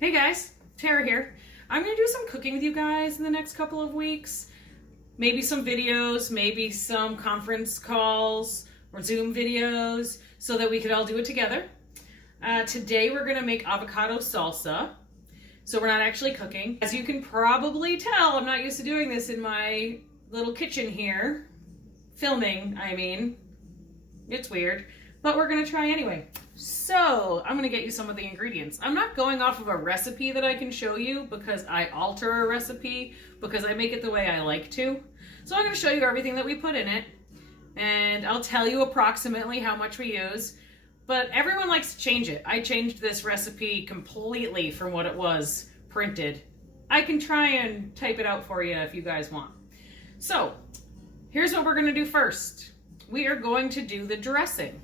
Hey guys, Tara here. I'm going to do some cooking with you guys in the next couple of weeks. Maybe some videos, maybe some conference calls or Zoom videos so that we could all do it together. Today we're going to make avocado salsa. So we're not actually cooking. As you can probably tell, I'm not used to doing this in my little kitchen here. Filming, I mean. It's weird, but we're going to try anyway. So I'm going to get you some of the ingredients. I'm not going off of a recipe that I can show you because I alter a recipe because I make it the way I like to. So I'm going to show you everything that we put in it, and I'll tell you approximately how much we use, but everyone likes to change it. I changed this recipe completely from what it was printed. I can try and type it out for you if you guys want. So here's what we're going to do first. We are going to do the dressing.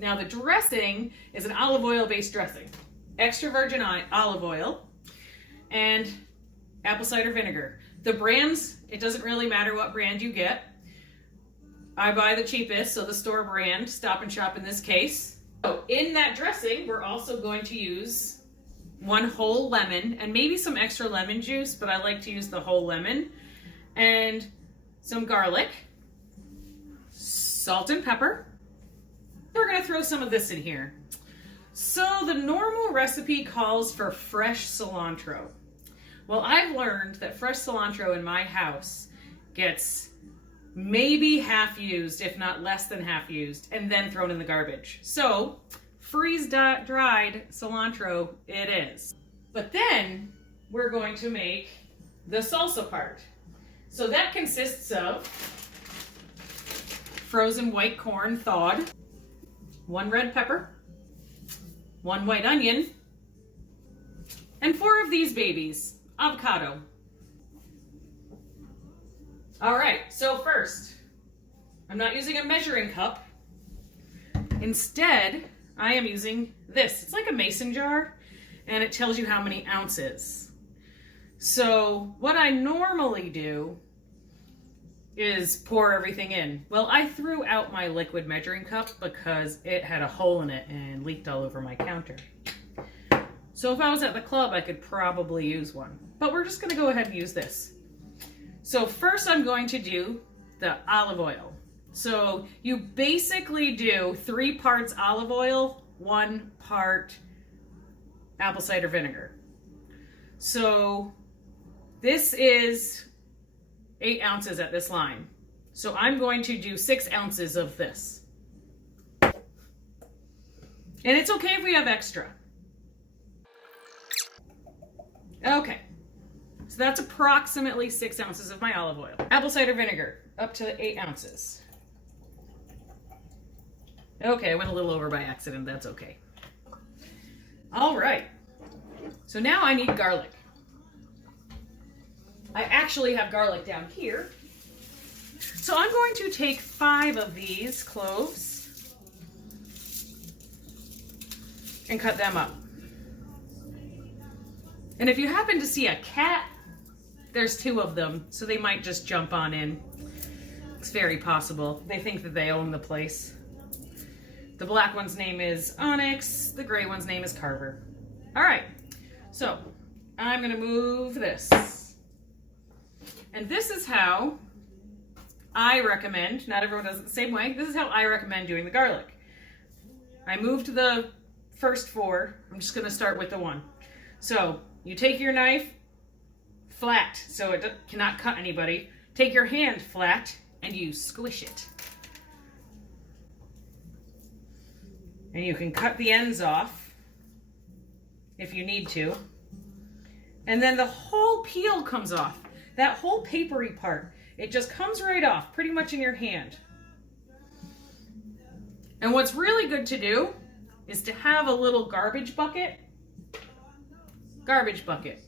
Now the dressing is an olive oil based dressing. Extra virgin olive oil and apple cider vinegar. The brands, it doesn't really matter what brand you get. I buy the cheapest, so the store brand, Stop and Shop in this case. So in that dressing, we're also going to use one whole lemon and maybe some extra lemon juice, but I like to use the whole lemon, and some garlic, salt and pepper. We're going to throw some of this in here. So the normal recipe calls for fresh cilantro. Well, I've learned that fresh cilantro in my house gets maybe half used, if not less than half used, and then thrown in the garbage. So freeze-dried cilantro it is. But then we're going to make the salsa part. So that consists of frozen white corn thawed, 1 red pepper, 1 white onion, and 4 of these babies, avocado. All right, so first, I'm not using a measuring cup. Instead, I am using this. It's like a mason jar, and it tells you how many ounces. So what I normally do is pour everything in. Well, I threw out my liquid measuring cup because it had a hole in it and leaked all over my counter. So if I was at the club, I could probably use one. But we're just going to go ahead and use this. So first I'm going to do the olive oil. So you basically do 3 parts olive oil, 1 part apple cider vinegar. So this is 8 ounces at this line. So I'm going to do 6 ounces of this. And it's okay if we have extra. Okay. So that's approximately 6 ounces of my olive oil. Apple cider vinegar, up to 8 ounces. Okay, I went a little over by accident. That's okay. All right. So now I need garlic. I actually have garlic down here. So I'm going to take 5 of these cloves and cut them up. And if you happen to see a cat, there's 2 of them, so they might just jump on in. It's very possible. They think that they own the place. The black one's name is Onyx. The gray one's name is Carver. All right, so I'm gonna move this. And this is how I recommend, not everyone does it the same way, this is how I recommend doing the garlic. I moved the first 4. I'm just gonna start with the 1. So you take your knife flat so it cannot cut anybody. Take your hand flat and you squish it. And you can cut the ends off if you need to. And then the whole peel comes off. That whole papery part, it just comes right off, pretty much in your hand. And what's really good to do is to have a little garbage bucket. Garbage bucket.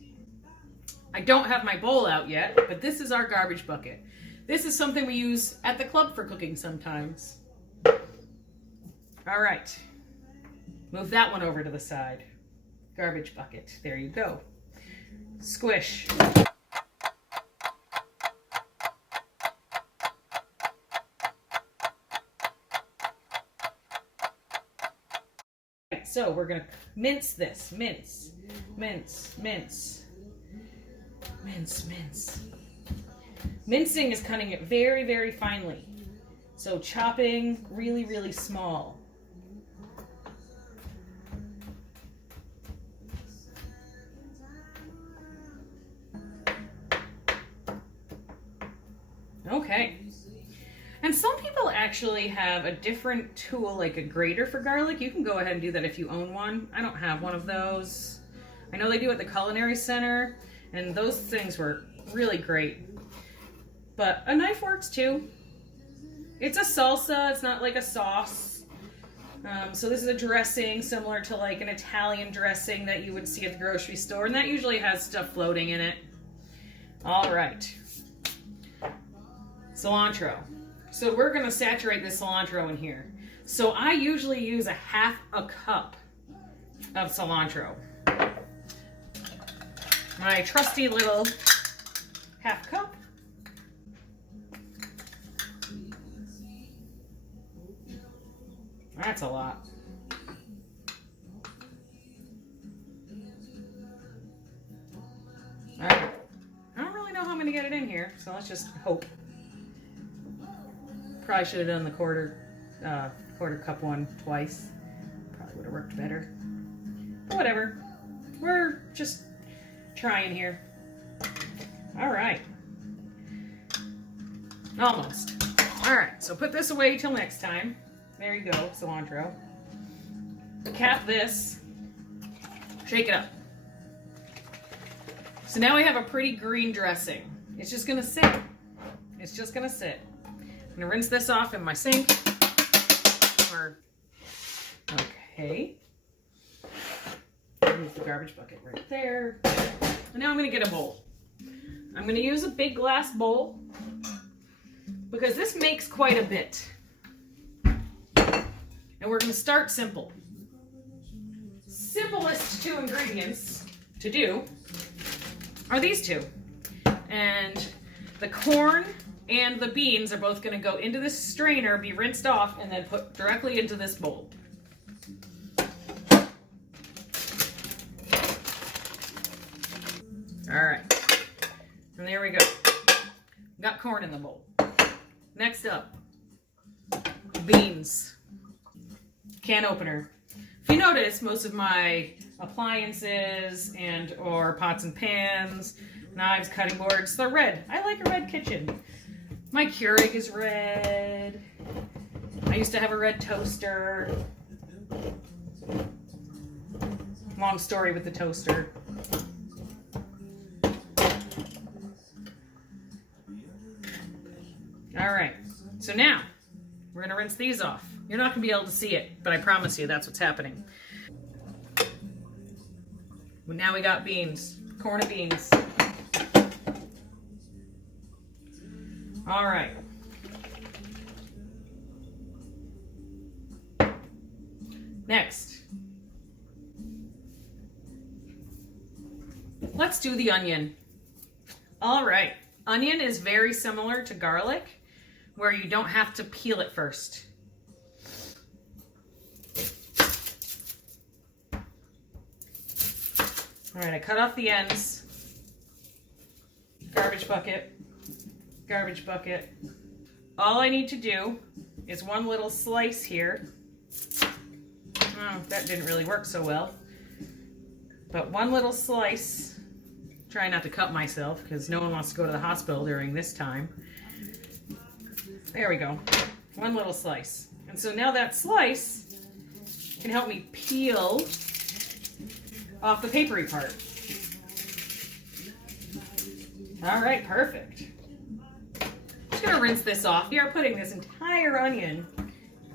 I don't have my bowl out yet, but this is our garbage bucket. This is something we use at the club for cooking sometimes. All right. Move that one over to the side. Garbage bucket. There you go. Squish. so we're gonna mince this. Mince, mince, mince, mince, mince. Mincing is cutting it very, very finely. So chopping really, really small. Okay. And some people actually have a different tool, like a grater for garlic. You can go ahead and do that if you own one. I don't have one of those. I know they do at the Culinary Center, and those things were really great. But a knife works too. It's a salsa, it's not like a sauce. So this is a dressing similar to like an Italian dressing that you would see at the grocery store, and that usually has stuff floating in it. All right. Cilantro. So we're gonna saturate this cilantro in here. So I usually use a half a cup of cilantro. My trusty little half cup. That's a lot. All right. I don't really know how I'm gonna get it in here, so let's just hope. Probably should have done the quarter cup one twice. Probably would have worked better. But whatever. We're just trying here. All right. Almost. All right, so put this away till next time. There you go, cilantro. Cap this. Shake it up. So now we have a pretty green dressing. It's just gonna sit. It's just gonna sit. I'm gonna rinse this off in my sink. Okay. Move the garbage bucket right there. And now I'm gonna get a bowl. I'm gonna use a big glass bowl because this makes quite a bit. And we're gonna start simple. Simplest two ingredients to do are these two. And the corn and the beans are both gonna go into this strainer, be rinsed off, and then put directly into this bowl. All right, and there we go. Got corn in the bowl. Next up, beans. Can opener. If you notice, most of my appliances and or pots and pans, knives, cutting boards, they're red. I like a red kitchen. My Keurig is red. I used to have a red toaster. Long story with the toaster. All right, so now we're gonna rinse these off. You're not gonna be able to see it, but I promise you that's what's happening. Well, now we got beans, corn and beans. All right. Next, let's do the onion. All right, onion is very similar to garlic, where you don't have to peel it first. All right, I cut off the ends. Garbage bucket, garbage bucket. All I need to do is one little slice here. Oh, that didn't really work so well. But one little slice. Try not to cut myself because no one wants to go to the hospital during this time. There we go. One little slice. And so now that slice can help me peel off the papery part. All right, perfect. Just gonna rinse this off. We are putting this entire onion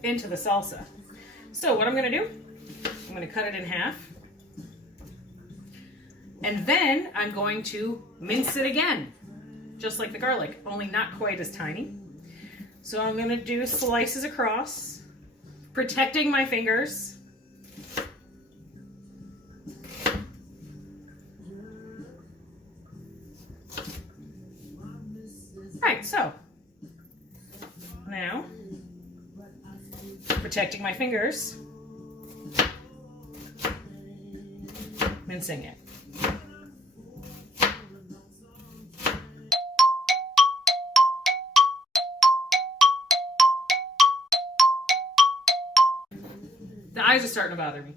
into the salsa. So what I'm gonna do, I'm gonna cut it in half. And then I'm going to mince it again, just like the garlic, only not quite as tiny. So I'm gonna do slices across, protecting my fingers. Right, so now, protecting my fingers, mincing it. The eyes are starting to bother me.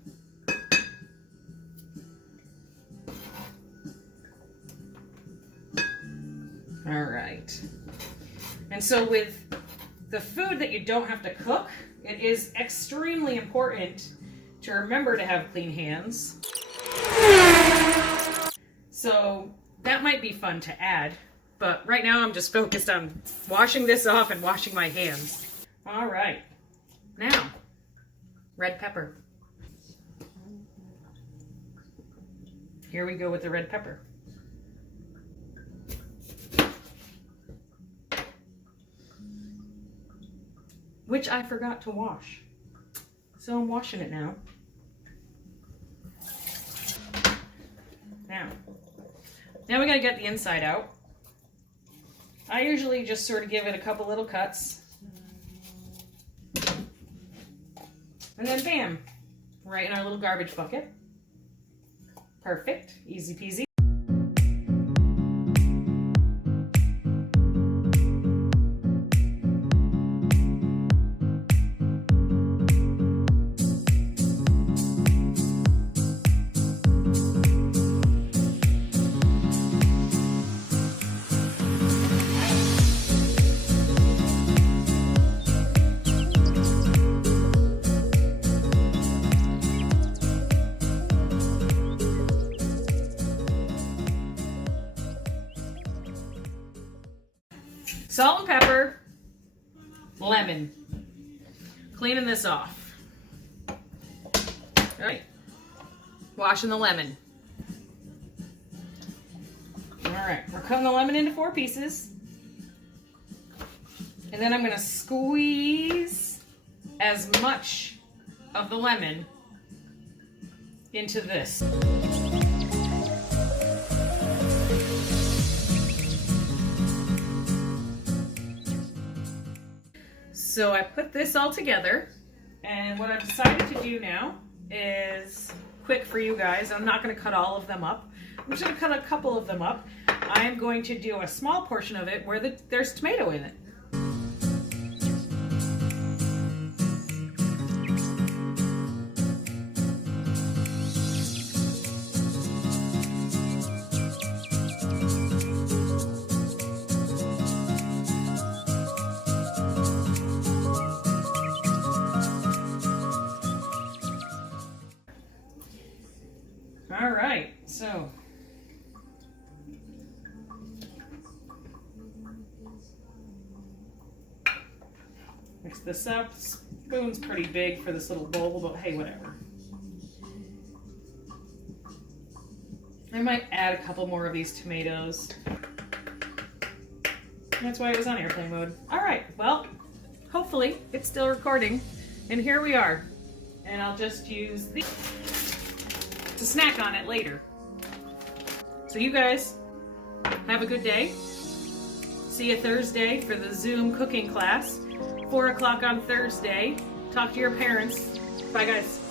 All right. And so with the food that you don't have to cook, it is extremely important to remember to have clean hands. So that might be fun to add, but right now I'm just focused on washing this off and washing my hands. All right. Now, red pepper. Here we go with the red pepper. Which I forgot to wash. So I'm washing it now. Now we gotta get the inside out. I usually just sort of give it a couple little cuts. And then bam, right in our little garbage bucket. Perfect, easy peasy. Salt and pepper, lemon. Cleaning this off. All right. Washing the lemon. All right, we're cutting the lemon into 4 pieces. And then I'm gonna squeeze as much of the lemon into this. So I put this all together, and what I've decided to do now is quick for you guys. I'm not going to cut all of them up. I'm just going to cut a couple of them up. I'm going to do a small portion of it where there's tomato in it. All right, so mix this up. Spoon's pretty big for this little bowl, but hey, whatever. I might add a couple more of these tomatoes. That's why it was on airplane mode. All right, well, hopefully it's still recording, and here we are. And I'll just use these to snack on it later. So you guys have a good day. See you Thursday for the Zoom cooking class. 4 o'clock on Thursday. Talk to your parents. Bye guys.